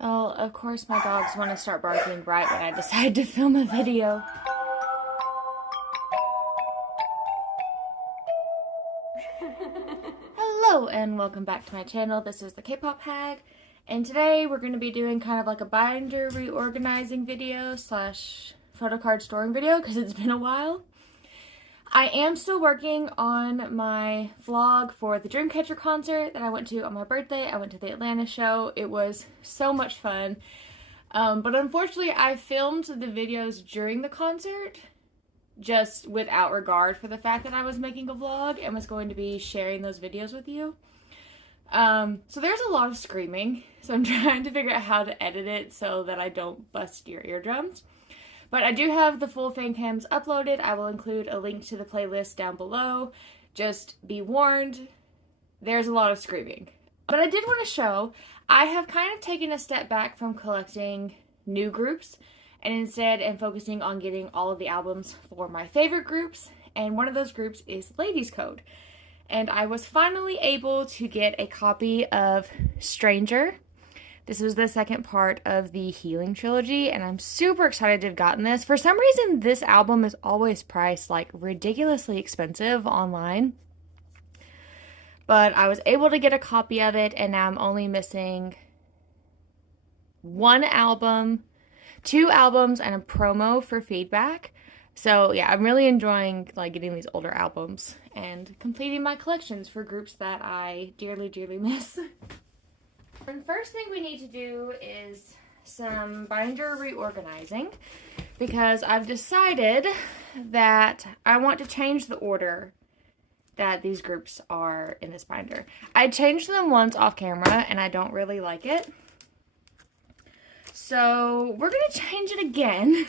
Well, of course my dogs want to start barking right when I decide to film a video. Hello and welcome back to my channel. This is the Kpop Hag, and today we're going to be doing kind of like a binder reorganizing video slash photocard storing video because it's been a while. I am still working on my vlog for the Dreamcatcher concert that I went to on my birthday. I went to the Atlanta show. It was so much fun. But unfortunately, I filmed the videos during the concert just without regard for the fact that I was making a vlog and was going to be sharing those videos with you. So there's a lot of screaming. So I'm trying to figure out how to edit it so that I don't bust your eardrums. But I do have the full fan cams uploaded. I will include a link to the playlist down below. Just be warned, there's a lot of screaming. But I did want to show, I have kind of taken a step back from collecting new groups and instead am focusing on getting all of the albums for my favorite groups. And one of those groups is Ladies Code. And I was finally able to get a copy of Stranger. This was the second part of the Healing trilogy, and I'm super excited to have gotten this. For some reason, this album is always priced like ridiculously expensive online. But I was able to get a copy of it, and now I'm only missing one album, 2 albums, and a promo for feedback. So yeah, I'm really enjoying like getting these older albums and completing my collections for groups that I dearly, dearly miss. The first thing we need to do is some binder reorganizing because I've decided that I want to change the order that these groups are in this binder. I changed them once off camera and I don't really like it. So we're going to change it again.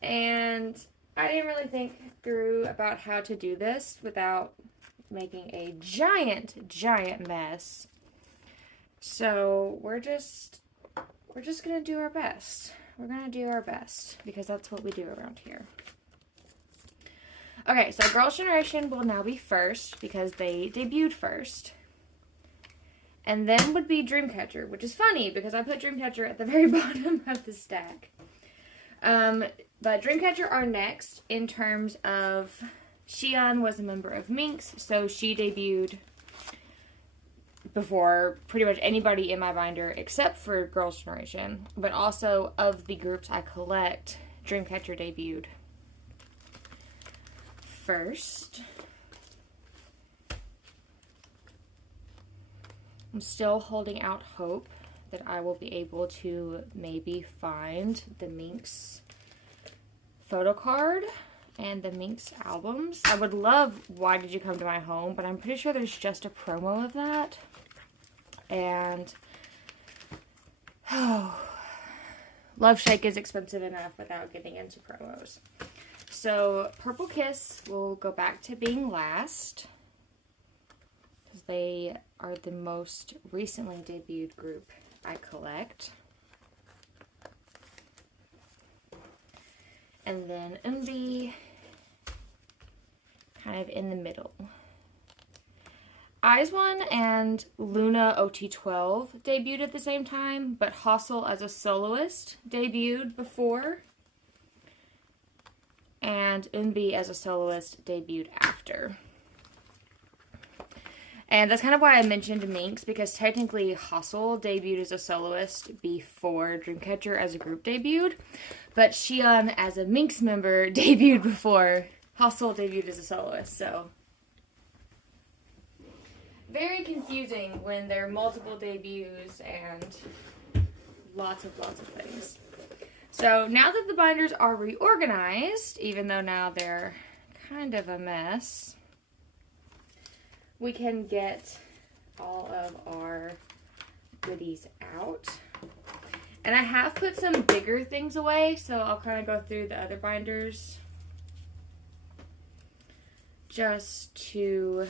And I didn't really think through about how to do this without making a giant, giant mess. So we're just gonna do our best. We're gonna do our best because that's what we do around here. Okay, so Girls' Generation will now be first because they debuted first. And then would be Dreamcatcher, which is funny because I put Dreamcatcher at the very bottom of the stack. But Dreamcatcher are next in terms of Xian was a member of Minx, so she debuted before pretty much anybody in my binder except for Girls' Generation, but also of the groups I collect, Dreamcatcher debuted first. I'm still holding out hope that I will be able to maybe find the Minx photo card and the Minx albums. I would love Why Did You Come to My Home, but I'm pretty sure there's just a promo of that. And Love Shake is expensive enough without getting into promos. So Purple Kiss will go back to being last because they are the most recently debuted group I collect. And then MV kind of in the middle. IZ*ONE and Luna OT12 debuted at the same time, but Hustle as a soloist debuted before. And MB as a soloist debuted after. And that's kind of why I mentioned Minx, because technically Hustle debuted as a soloist before Dreamcatcher as a group debuted. But Xian as a Minx member debuted before Hustle debuted as a soloist, so very confusing when there are multiple debuts and lots of things. So now that the binders are reorganized, even though now they're kind of a mess, we can get all of our goodies out. And I have put some bigger things away, so I'll kind of go through the other binders just to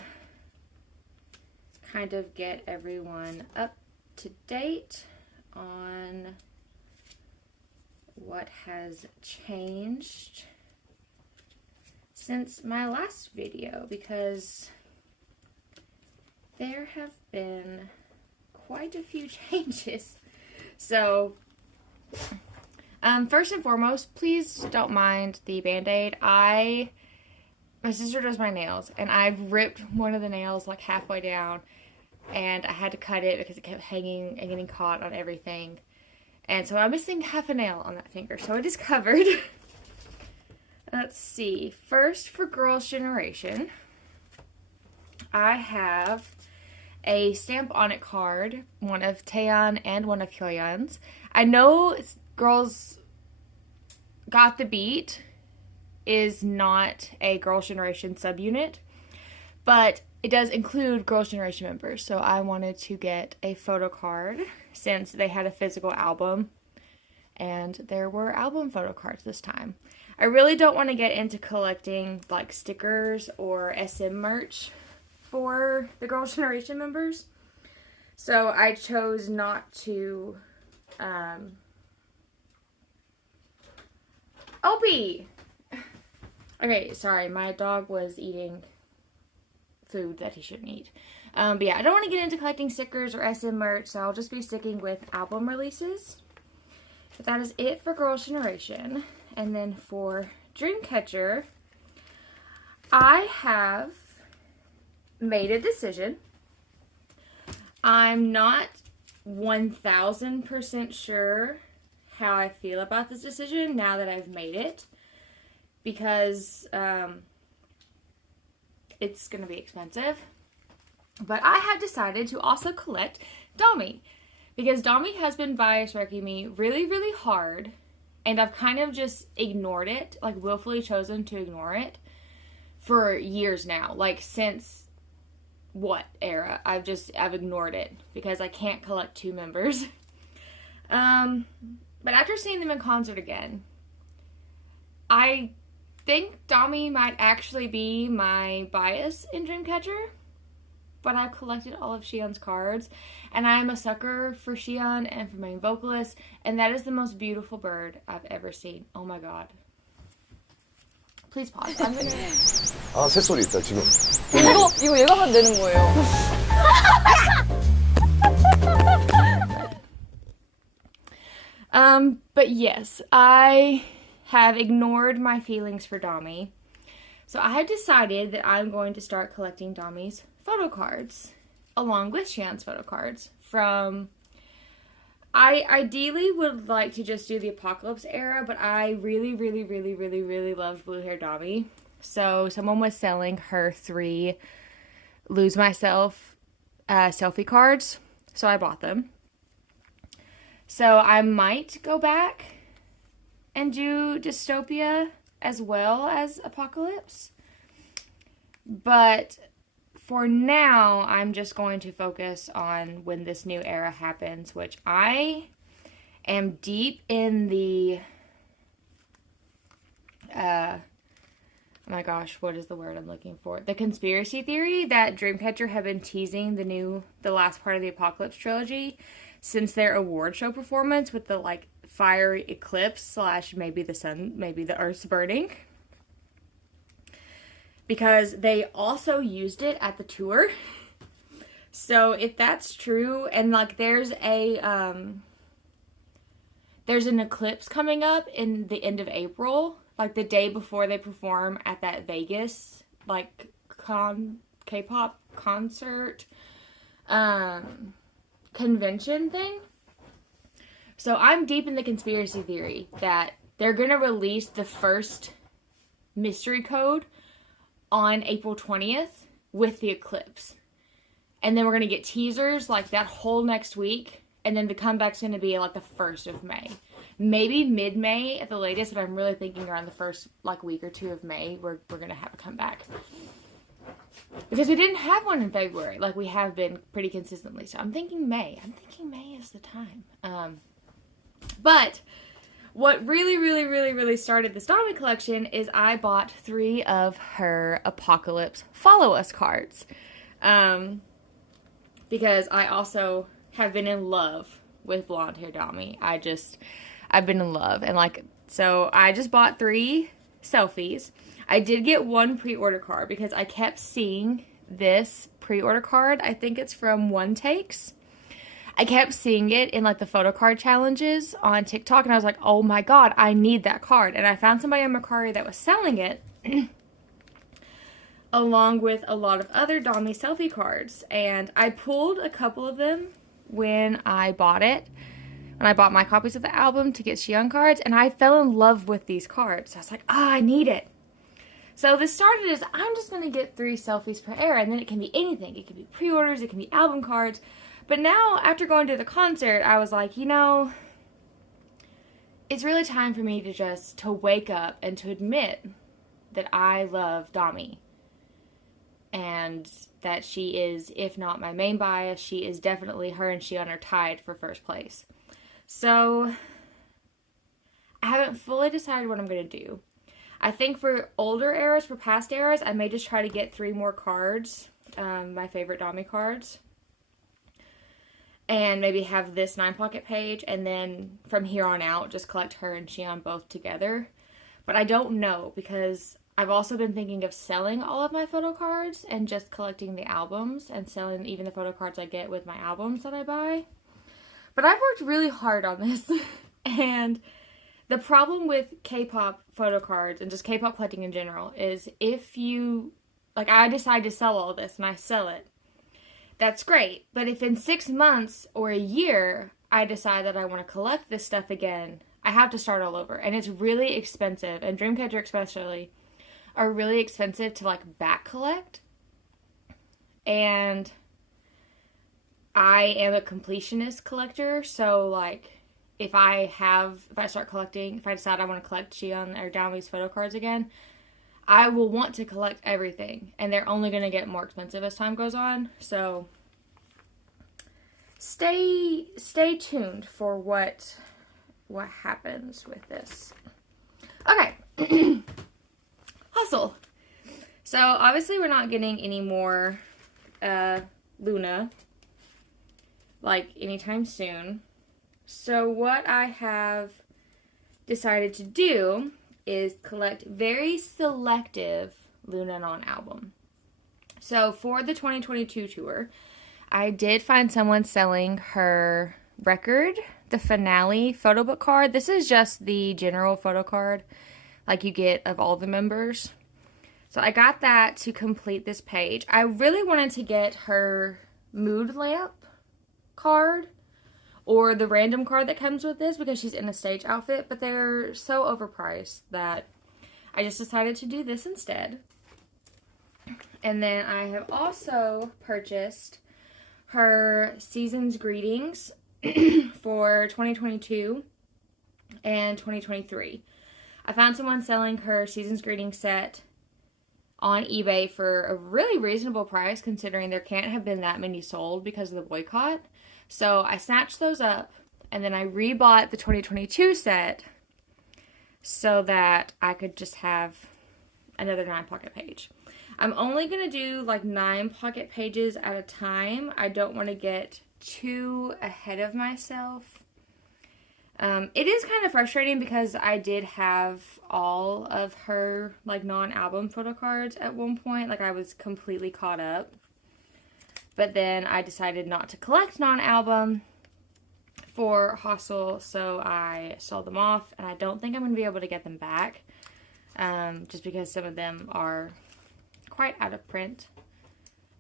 kind of get everyone up to date on what has changed since my last video, because there have been quite a few changes So, first and foremost, please don't mind the Band-Aid. My sister does my nails, and I've ripped one of the nails like halfway down, and I had to cut it because it kept hanging and getting caught on everything. And so I'm missing half a nail on that finger, so it is covered. Let's see. First, for Girls' Generation, I have a stamp on it card, one of Taeyeon and one of Hyoyeon's. I know Girls Got the Beat is not a Girls' Generation subunit, but it does include Girls' Generation members, so I wanted to get a photo card since they had a physical album, and there were album photo cards this time. I really don't want to get into collecting like stickers or SM merch for the Girls' Generation members, so I chose not to. Opie! Okay, sorry, my dog was eating food that he shouldn't eat. But yeah, I don't want to get into collecting stickers or SM merch, so I'll just be sticking with album releases. But that is it for Girls' Generation. And then for Dreamcatcher, I have made a decision. I'm not 1000% sure how I feel about this decision now that I've made it, because it's going to be expensive. But I have decided to also collect Dami, because Dami has been bias wrecking me really, really hard, and I've kind of just ignored it, like willfully chosen to ignore it for years now. Like since what era? I've ignored it because I can't collect 2 members. But after seeing them in concert again, I think Dami might actually be my bias in Dreamcatcher, but I've collected all of Xi'an's cards, and I am a sucker for Xi'an and for main vocalist, and that is the most beautiful bird I've ever seen. Oh my god. Please pause. I'm gonna... 아, 새소리 있다, 지금. 이거 얘가 하면 되는 거예요. But yes, I have ignored my feelings for Dami. So I have decided that I'm going to start collecting Dami's photo cards, along with Xi'an's photo cards from... I ideally would like to just do the Apocalypse era, but I really, really, really, really, really love Blue Hair Dami. So someone was selling her 3 Lose Myself selfie cards, so I bought them. So I might go back and do Dystopia as well as Apocalypse. But for now, I'm just going to focus on when this new era happens, which I am deep in the... oh my gosh, what is the word I'm looking for? The conspiracy theory that Dreamcatcher have been teasing the last part of the Apocalypse trilogy since their award show performance with the like fiery eclipse / maybe the sun, maybe the earth's burning. Because they also used it at the tour. So if that's true, and like there's an eclipse coming up in the end of April, like the day before they perform at that Vegas like K-pop concert convention thing. So I'm deep in the conspiracy theory that they're going to release the first mystery code on April 20th with the eclipse. And then we're going to get teasers like that whole next week. And then the comeback's going to be like the 1st of May. Maybe mid-May at the latest, but I'm really thinking around the first like week or 2 of May we're going to have a comeback. Because we didn't have one in February like we have been pretty consistently. So I'm thinking May. I'm thinking May is the time. But what really started this Dami collection is I bought 3 of her Apocalypse Follow Us cards. Because I also have been in love with blonde hair Dami. I've been in love. And like, so I just bought 3 selfies. I did get 1 pre-order card because I kept seeing this pre-order card. I think it's from One Takes. I kept seeing it in like the photo card challenges on TikTok, and I was like, oh my god, I need that card. And I found somebody on Mercari that was selling it along with a lot of other Dami selfie cards. And I pulled a couple of them when I bought it. When I bought my copies of the album to get Xion cards, and I fell in love with these cards. I was like, oh, I need it. So this started as, I'm just going to get 3 selfies per era, and then it can be anything. It can be pre-orders, it can be album cards. But now, after going to the concert, I was like, you know, it's really time for me to wake up and to admit that I love Dami. And that she is, if not my main bias, she is definitely, her and Xion are tied for first place. So, I haven't fully decided what I'm going to do. I think for older eras, for past eras, I may just try to get 3 more cards, my favorite Dami cards. And maybe have this 9-pocket page, and then from here on out, just collect her and Xion both together. But I don't know, because I've also been thinking of selling all of my photo cards and just collecting the albums and selling even the photo cards I get with my albums that I buy. But I've worked really hard on this, and the problem with K-pop photo cards and just K-pop collecting in general is if you, like, I decide to sell all this and I sell it, that's great. But if in 6 months or a year I decide that I want to collect this stuff again, I have to start all over. And it's really expensive, and Dreamcatcher especially are really expensive to, like, back collect. And I am a completionist collector, so, like, if I decide I want to collect Xion or Dami's photo cards again, I will want to collect everything, and they're only going to get more expensive as time goes on, so stay tuned for what happens with this. Okay. Hustle. So, obviously we're not getting any more Luna, like, anytime soon. So what I have decided to do is collect very selective Luna non-album. So for the 2022 tour, I did find someone selling her record, the finale photo book card. This is just the general photo card like you get of all the members. So I got that to complete this page. I really wanted to get her mood lamp card or the random card that comes with this because she's in a stage outfit, but they're so overpriced that I just decided to do this instead. And then I have also purchased her Season's Greetings for 2022 and 2023. I found someone selling her Season's Greetings set on eBay for a really reasonable price considering there can't have been that many sold because of the boycott. So I snatched those up and then I rebought the 2022 set so that I could just have another 9-pocket page. I'm only going to do like 9-pocket pages at a time. I don't want to get too ahead of myself. It is kind of frustrating because I did have all of her like non-album photo cards at one point. Like I was completely caught up. But then I decided not to collect non-album for Hustle, so I sold them off. And I don't think I'm going to be able to get them back. Just because some of them are quite out of print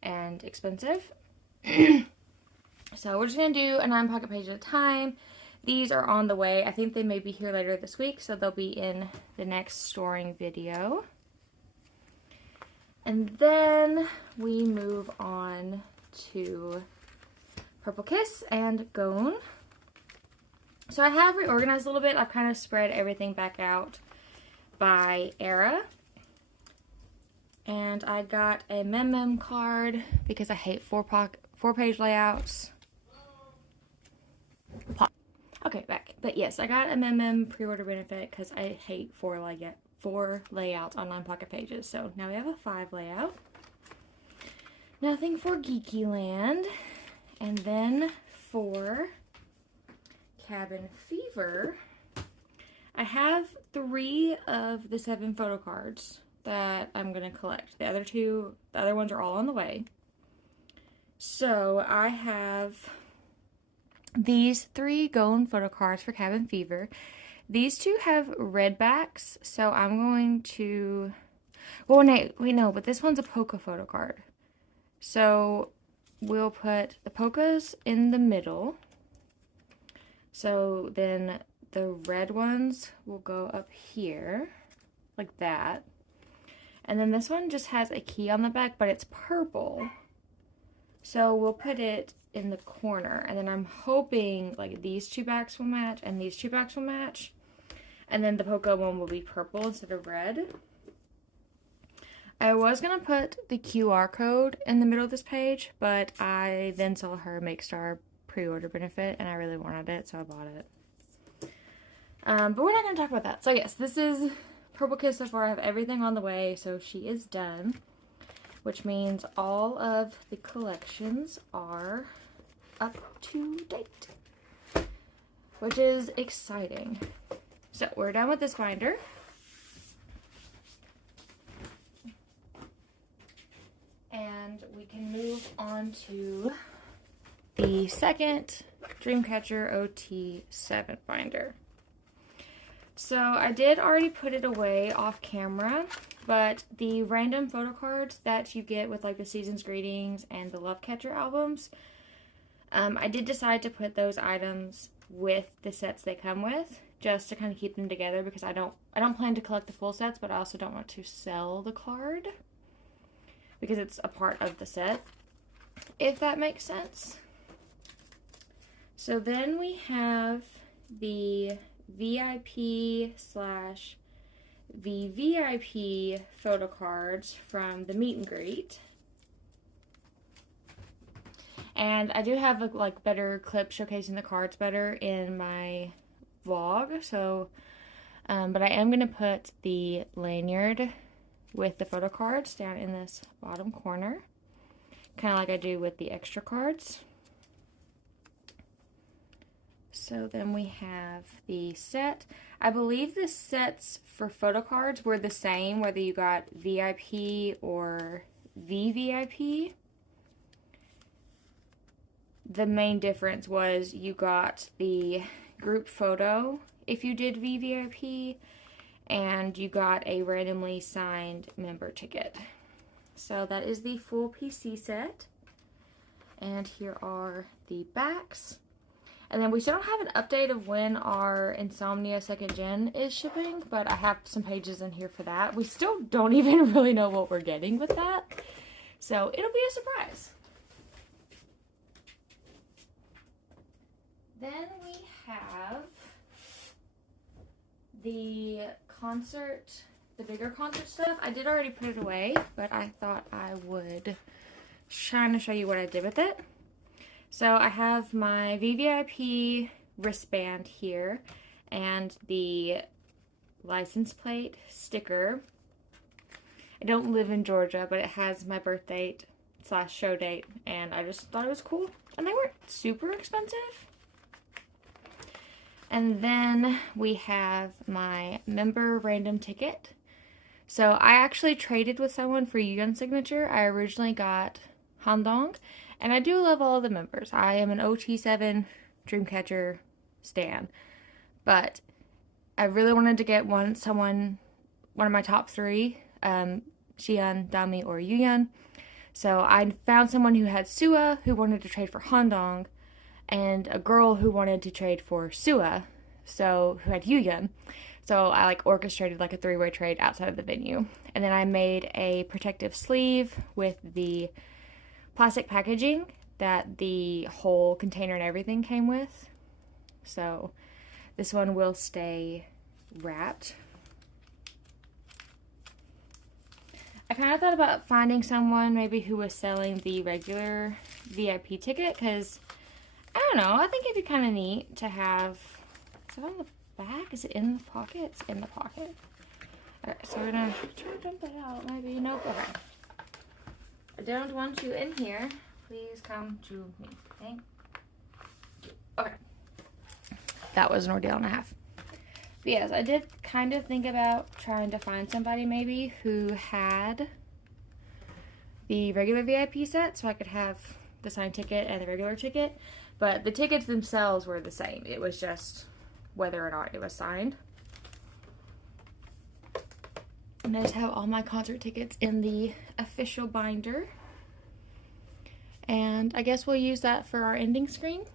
and expensive. So we're just going to do a 9-pocket page at a time. These are on the way. I think they may be here later this week, so they'll be in the next storing video. And then we move on to Purple Kiss and Gone. So I have reorganized a little bit. I've kind of spread everything back out by era. And I got a mem card because I hate 4-page layouts. Okay, back. But yes, I got a mem pre-order benefit because I hate 4 layouts on 9-pocket pages. So now we have a 5 layout. Nothing for Geeky Land. And then for Cabin Fever, I have 3 of the 7 photo cards that I'm going to collect. The other ones are all on the way. So I have these 3 go in photo cards for Cabin Fever. These 2 have red backs, so I'm going to... Well, wait, no, but this one's a polka photo card. So we'll put the polkas in the middle. So then the red ones will go up here, like that. And then this one just has a key on the back, but it's purple. So we'll put it in the corner. And then I'm hoping like these 2 backs will match and these 2 backs will match. And then the polka one will be purple instead of red. I was going to put the QR code in the middle of this page, but I then saw her Make Star pre-order benefit, and I really wanted it, so I bought it. But we're not going to talk about that. So yes, this is Purple Kiss so far. I have everything on the way, so she is done. Which means all of the collections are up to date. Which is exciting. So we're done with this binder. And we can move on to the second Dreamcatcher OT7 binder. So I did already put it away off camera, but the random photo cards that you get with like the Season's Greetings and the Love Catcher albums, I did decide to put those items with the sets they come with, just to kind of keep them together, because I don't plan to collect the full sets, but I also don't want to sell the card because it's a part of the set, if that makes sense. So then we have the VIP slash VVIP photo cards from the meet and greet. And I do have a like better clip showcasing the cards better in my vlog, so but I am going to put the lanyard with the photo cards down in this bottom corner, kind of like I do with the extra cards. So then we have the set. I believe the sets for photo cards were the same whether you got VIP or VVIP. The main difference was you got the group photo if you did VVIP, and you got a randomly signed member ticket. So that is the full PC set. And here are the backs. And then we still don't have an update of when our Insomnia 2nd Gen is shipping, but I have some pages in here for that. We still don't even really know what we're getting with that, so it'll be a surprise. Then we have the concert, the bigger concert stuff. I did already put it away, but I thought I would try to show you what I did with it. So I have my VVIP wristband here and the license plate sticker. I don't live in Georgia, but it has my birth date / show date, and I just thought it was cool. And they weren't super expensive. And then we have my member random ticket. So I actually traded with someone for Yuyeon signature. I originally got Handong, and I do love all of the members. I am an OT7 Dreamcatcher stan, but I really wanted to get one of my top 3, Xian, Dami, or Yuyeon. So I found someone who had Sua, who wanted to trade for Handong, and a girl who wanted to trade for Sua, so who had Yuyeon. So I like orchestrated like a 3-way trade outside of the venue. And then I made a protective sleeve with the plastic packaging that the whole container and everything came with. So this one will stay wrapped. I kind of thought about finding someone maybe who was selling the regular VIP ticket, because I don't know, I think it'd be kind of neat to have. Is it on the back? Is it in the pocket? It's in the pocket. Alright, so we're gonna try to dump it out. Maybe, nope, okay. I don't want you in here. Please come to me. Thank you. Okay. That was an ordeal and a half. But yes, I did kind of think about trying to find somebody maybe who had the regular VIP set so I could have the signed ticket and the regular ticket. But the tickets themselves were the same. It was just whether or not it was signed. And I just have all my concert tickets in the official binder. And I guess we'll use that for our ending screen.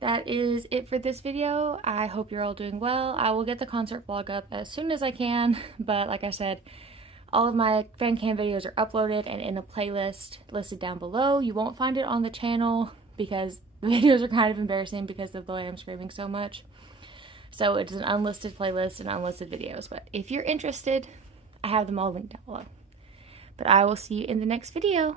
That is it for this video. I hope you're all doing well. I will get the concert vlog up as soon as I can, but like I said, all of my fan cam videos are uploaded and in a playlist listed down below. You won't find it on the channel because the videos are kind of embarrassing because of the way I'm screaming so much. So it's an unlisted playlist and unlisted videos, but if you're interested, I have them all linked down below. But I will see you in the next video.